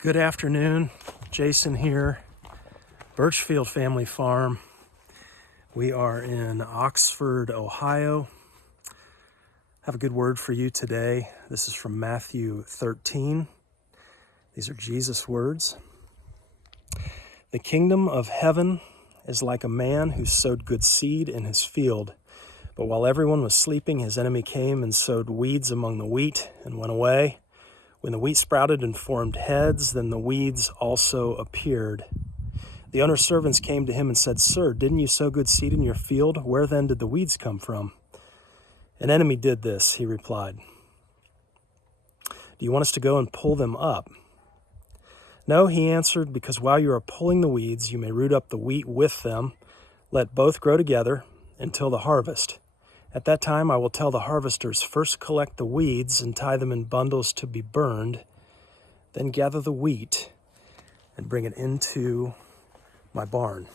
Good afternoon, Jason here, Birchfield Family Farm. We are in Oxford, Ohio. I have a good word for you today. This is from Matthew 13. These are Jesus' words. The kingdom of heaven is like a man who sowed good seed in his field. But while everyone was sleeping, his enemy came and sowed weeds among the wheat and went away. When the wheat sprouted and formed heads, then the weeds also appeared. The owner's servants came to him and said, "Sir, didn't you sow good seed in your field? Where then did the weeds come from?" "An enemy did this," he replied. "Do you want us to go and pull them up?" "No," he answered, "because while you are pulling the weeds, you may root up the wheat with them. Let both grow together until the harvest. At that time, I will tell the harvesters, first collect the weeds and tie them in bundles to be burned, then gather the wheat and bring it into my barn."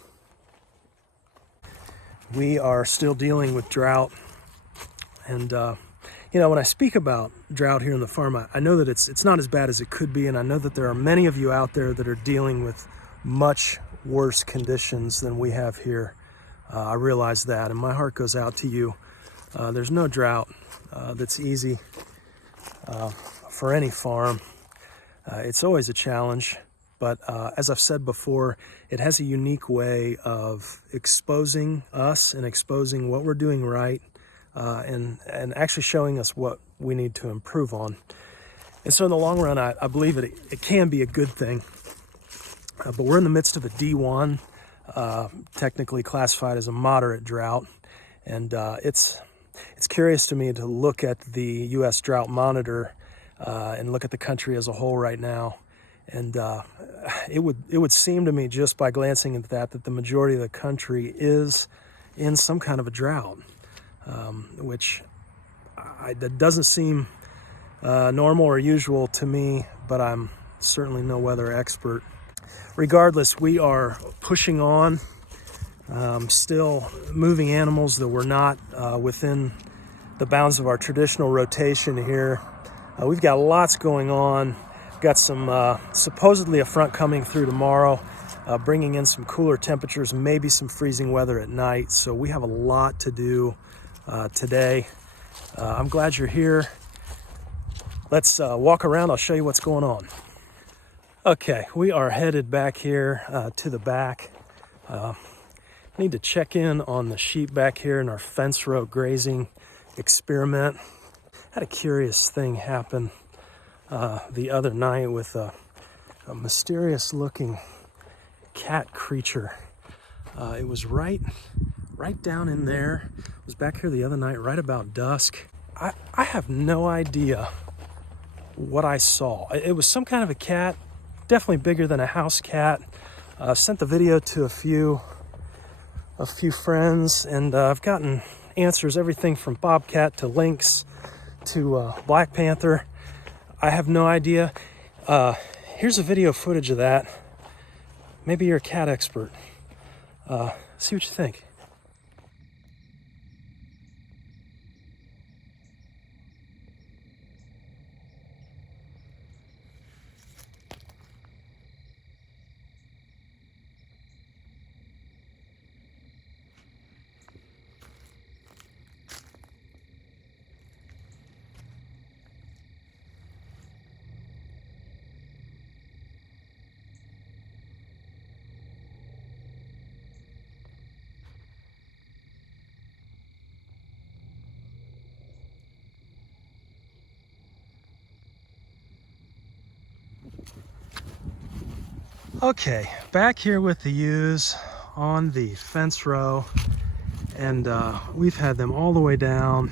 We are still dealing with drought. And, when I speak about drought here in the farm, I know that it's not as bad as it could be. And I know that there are many of you out there that are dealing with much worse conditions than we have here. I realize that, and my heart goes out to you. There's no drought that's easy for any farm. It's always a challenge, but as I've said before, it has a unique way of exposing us and exposing what we're doing right, and actually showing us what we need to improve on. And so in the long run, I believe it can be a good thing. But we're in the midst of a D1, technically classified as a moderate drought, and it's curious to me to look at the U.S. Drought Monitor and look at the country as a whole right now. And it would seem to me, just by glancing at that the majority of the country is in some kind of a drought, which that doesn't seem normal or usual to me, but I'm certainly no weather expert. Regardless, we are pushing on. Still moving animals that were not within the bounds of our traditional rotation here. We've got lots going on. Got some supposedly a front coming through tomorrow, bringing in some cooler temperatures, maybe some freezing weather at night. So we have a lot to do today. I'm glad you're here. Let's walk around. I'll show you what's going on. Okay, we are headed back here to the back. Need to check in on the sheep back here in our Fencerow Grazing experiment. Had a curious thing happen the other night with a mysterious looking cat creature. It was right down in there. It was back here the other night, right about dusk. I have no idea what I saw. It was some kind of a cat, definitely bigger than a house cat. Sent the video to a few friends, and I've gotten answers, everything from bobcat to lynx to black panther. I have no idea. Here's a video footage of that. Maybe you're a cat expert. See what you think. Okay, back here with the ewes on the fence row, and we've had them all the way down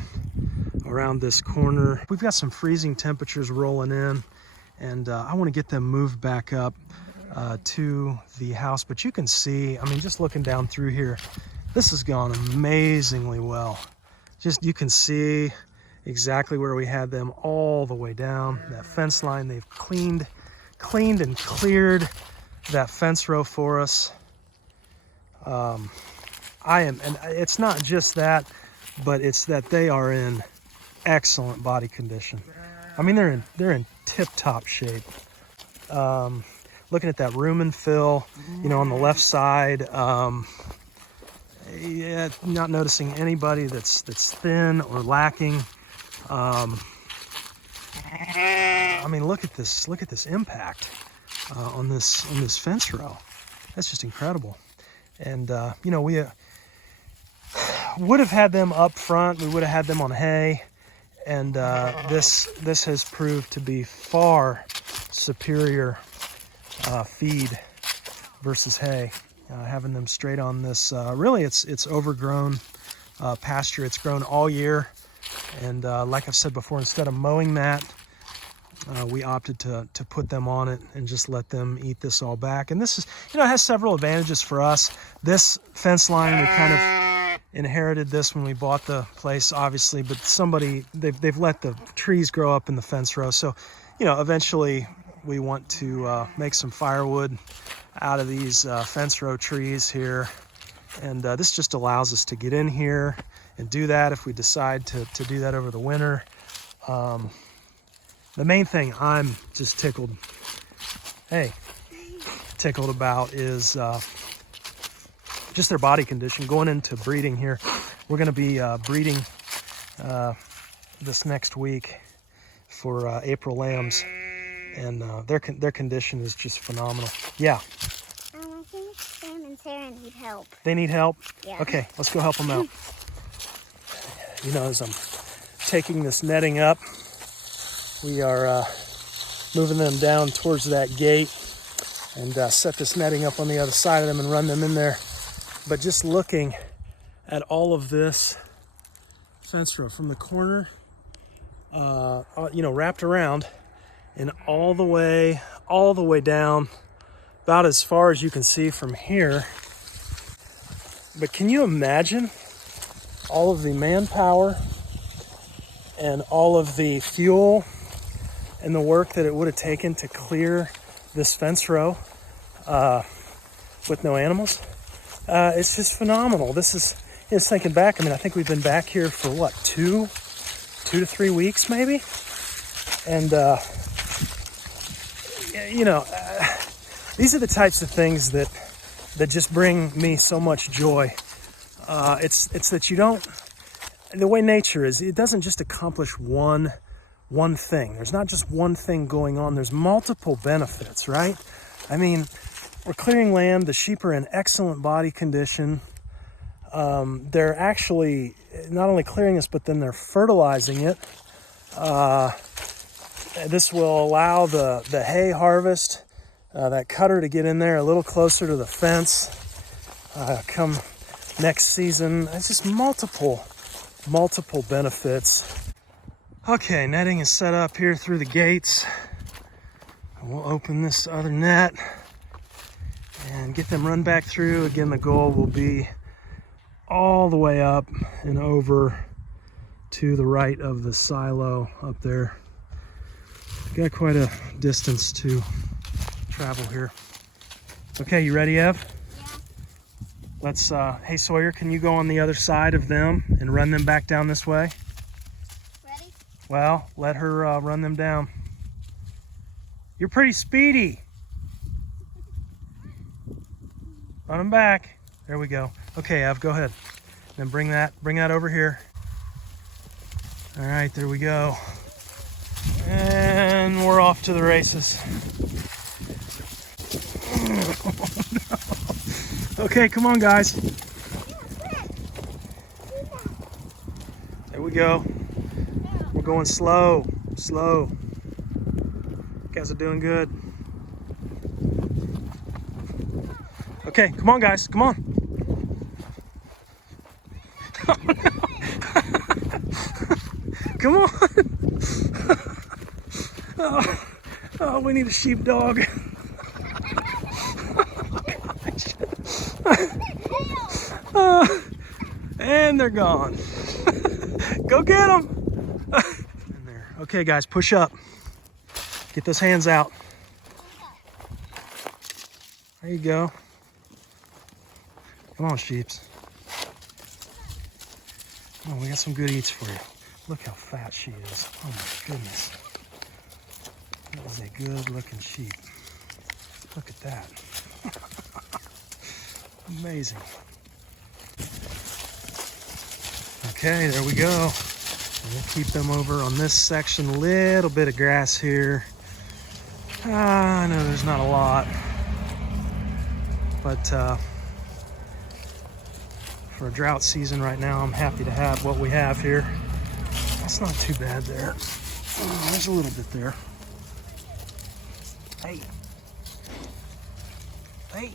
around this corner. We've got some freezing temperatures rolling in, and I want to get them moved back up to the house. But you can see, I mean, just looking down through here, this has gone amazingly well. Just, you can see exactly where we had them all the way down that fence line. They've cleaned and cleared that fence row for us. And it's not just that, but it's that they are in excellent body condition. I mean, they're in tip-top shape. Looking at that rumen fill, you know, on the left side. Yeah, not noticing anybody that's thin or lacking. I mean, look at this impact on this fence row. That's just incredible. And you know, we would have had them up front. We would have had them on hay, and this has proved to be far superior feed versus hay. Having them straight on this, really it's overgrown pasture. It's grown all year, and like I've said before, instead of mowing that, we opted to put them on it and just let them eat this all back. And this is, you know, it has several advantages for us. This fence line, we kind of inherited this when we bought the place, obviously, but they've let the trees grow up in the fence row. So, you know, eventually we want to make some firewood out of these fence row trees here, and this just allows us to get in here and do that if we decide to do that over the winter. The main thing I'm just tickled about is just their body condition going into breeding here. We're going to be breeding this next week for April lambs, and their condition is just phenomenal. Yeah. I think Sam and Sarah need help. They need help? Yeah. Okay, let's go help them out. You know, as I'm taking this netting up, we are moving them down towards that gate and set this netting up on the other side of them and run them in there. But just looking at all of this fence row from the corner, you know, wrapped around and all the way down, about as far as you can see from here. But can you imagine all of the manpower and all of the fuel and the work that it would have taken to clear this fence row with no animals? It's just phenomenal. This is, just thinking back, I mean, I think we've been back here for what, 2 to 3 weeks maybe? And you know, these are the types of things that just bring me so much joy. It's that you don't, the way nature is, it doesn't just accomplish one thing. There's not just one thing going on. There's multiple benefits, right? I mean, we're clearing land. The sheep are in excellent body condition. They're actually not only clearing this, but then they're fertilizing it. This will allow the hay harvest, that cutter to get in there a little closer to the fence come next season. It's just multiple benefits. Okay, netting is set up here through the gates. We'll open this other net and get them run back through. Again, the goal will be all the way up and over to the right of the silo up there. Got quite a distance to travel here. Okay, you ready, Ev? Yeah. Let's, hey Sawyer, can you go on the other side of them and run them back down this way? Ready? Well, let her run them down. You're pretty speedy. Run them back. There we go. Okay, Ev, go ahead. Then bring that over here. All right, there we go. And we're off to the races. Oh, no. Okay, come on, guys. There we go. We're going slow. You guys are doing good. Okay, come on, guys. Come on. Oh, no. Come on. Oh, we need a sheepdog. And they're gone. Go get them. In there. Okay, guys, push up. Get those hands out. There you go. Come on, sheeps. Oh, we got some good eats for you. Look how fat she is. Oh my goodness. That is a good looking sheep. Look at that. Amazing. Okay, there we go. We'll keep them over on this section. Little bit of grass here. I know there's not a lot, but for a drought season right now, I'm happy to have what we have here. That's not too bad there. Oh, there's a little bit there. Hey. Hey.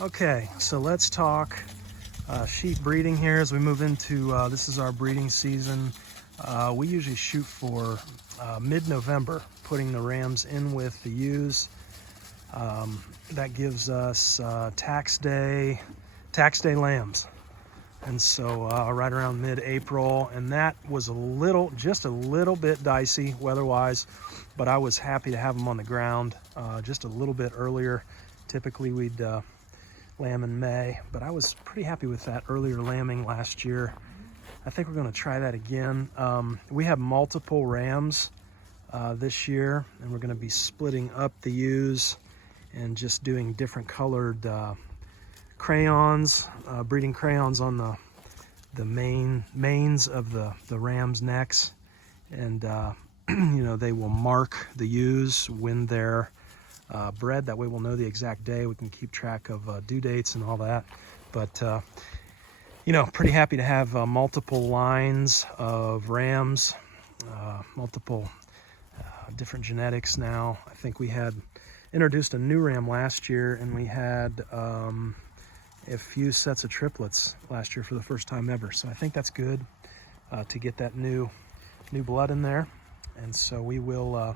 Okay, so let's talk sheep breeding here as we move into, this is our breeding season. We usually shoot for mid-November, putting the rams in with the ewes. That gives us tax day lambs. And so right around mid-April, and that was just a little bit dicey weather-wise, but I was happy to have them on the ground just a little bit earlier. Typically we'd lamb in May, but I was pretty happy with that earlier lambing last year. I think we're going to try that again. We have multiple rams this year, and we're going to be splitting up the ewes and just doing different colored crayons, breeding crayons on the manes of the rams' necks, and you know, they will mark the ewes when they're bred. That way we'll know the exact day. We can keep track of due dates and all that. But you know, pretty happy to have multiple lines of rams, multiple different genetics now. I think we had introduced a new ram last year, and we had a few sets of triplets last year for the first time ever. So I think that's good to get that new blood in there. And so we will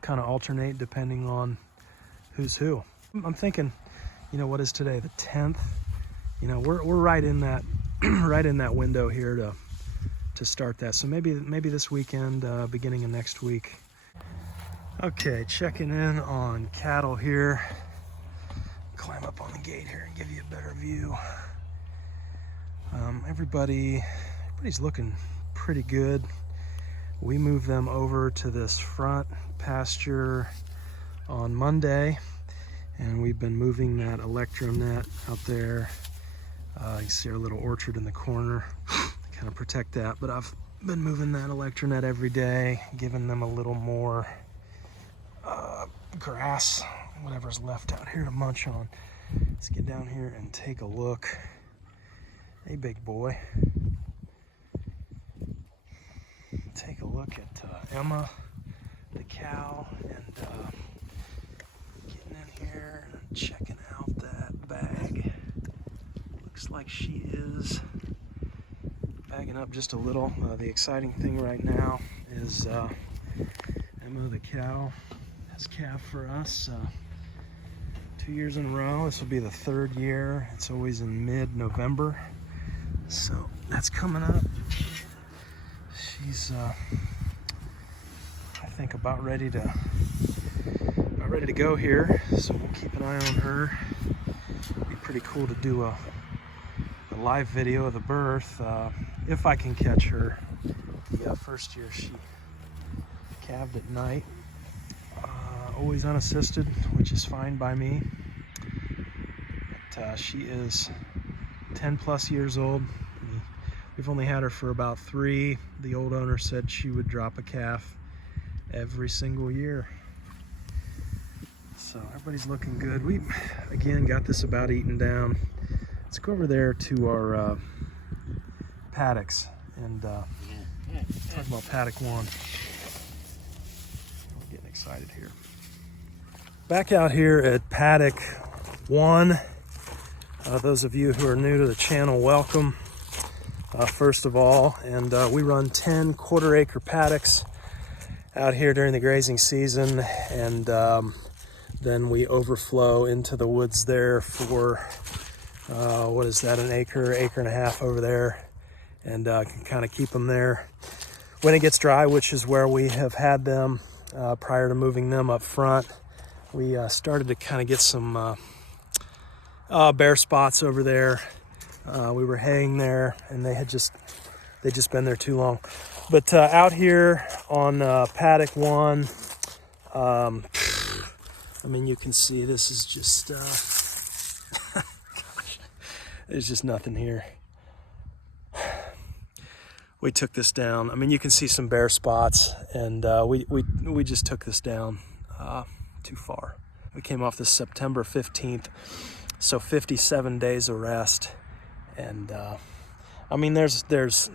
kind of alternate depending on who's who. I'm thinking, you know, what is today, the 10th? You know, we're right in that right in that window here to start that. So maybe this weekend, beginning of next week. Okay, checking in on cattle here. Climb up on the gate here and give you a better view. Everybody's looking pretty good. We moved them over to this front pasture on Monday, and we've been moving that electrum net out there. You can see our little orchard in the corner, kind of protect that. But I've been moving that electrum net every day, giving them a little more grass, whatever's left out here to munch on. Let's get down here and take a look. Hey, big boy. Take a look at Emma, the cow, and getting in here and checking out that bag. Looks like she is bagging up just a little. The exciting thing right now is Emma, the cow, has calved for us 2 years in a row. This will be the third year. It's always in mid-November, so that's coming up. She's I think about ready to go here, so we'll keep an eye on her. It'd be pretty cool to do a live video of the birth if I can catch her. The first year she calved at night, always unassisted, which is fine by me. But she is 10 plus years old. We've only had her for about 3. The old owner said she would drop a calf every single year. So everybody's looking good. We, again, got this about eaten down. Let's go over there to our paddocks and talk about paddock 1. We're getting excited here. Back out here at paddock 1. Those of you who are new to the channel, welcome. First of all, and we run 10 quarter-acre paddocks out here during the grazing season, and then we overflow into the woods there for what is that, an acre and a half over there, and can kind of keep them there when it gets dry, which is where we have had them prior to moving them up front. We started to kind of get some bare spots over there. We were haying there, and they just been there too long. But out here on paddock 1, I mean, you can see this is just, there's just nothing here. We took this down. I mean, you can see some bare spots, and we just took this down too far. We came off this September 15th, so 57 days of rest. And I mean, there's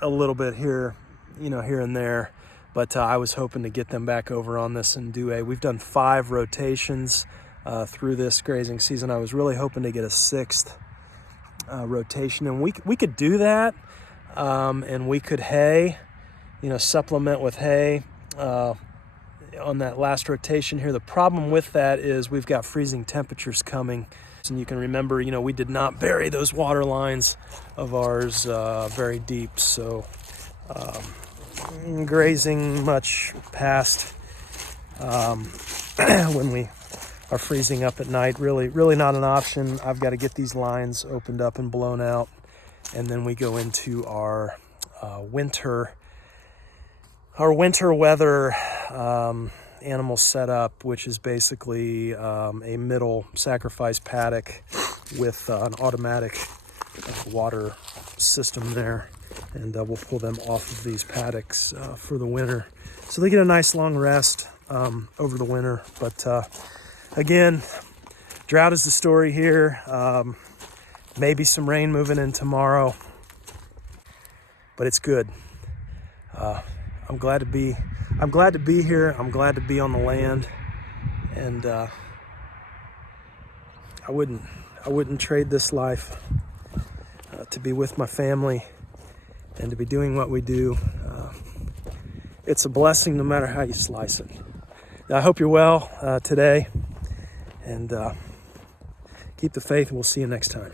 a little bit here, you know, here and there, but I was hoping to get them back over on this and we've done 5 rotations through this grazing season. I was really hoping to get a 6th rotation, and we could do that, and we could hay, you know, supplement with hay on that last rotation here. The problem with that is we've got freezing temperatures coming. And you can remember, you know, we did not bury those water lines of ours very deep. So grazing much past when we are freezing up at night, really not an option. I've got to get these lines opened up and blown out. And then we go into our winter weather animal setup, which is basically a middle sacrifice paddock with an automatic water system there, and we'll pull them off of these paddocks for the winter, so they get a nice long rest over the winter. But again, drought is the story here. Maybe some rain moving in tomorrow, but it's good. I'm glad to be here. I'm glad to be on the land, and I wouldn't trade this life to be with my family and to be doing what we do. It's a blessing no matter how you slice it. I hope you're well today, and keep the faith, and we'll see you next time.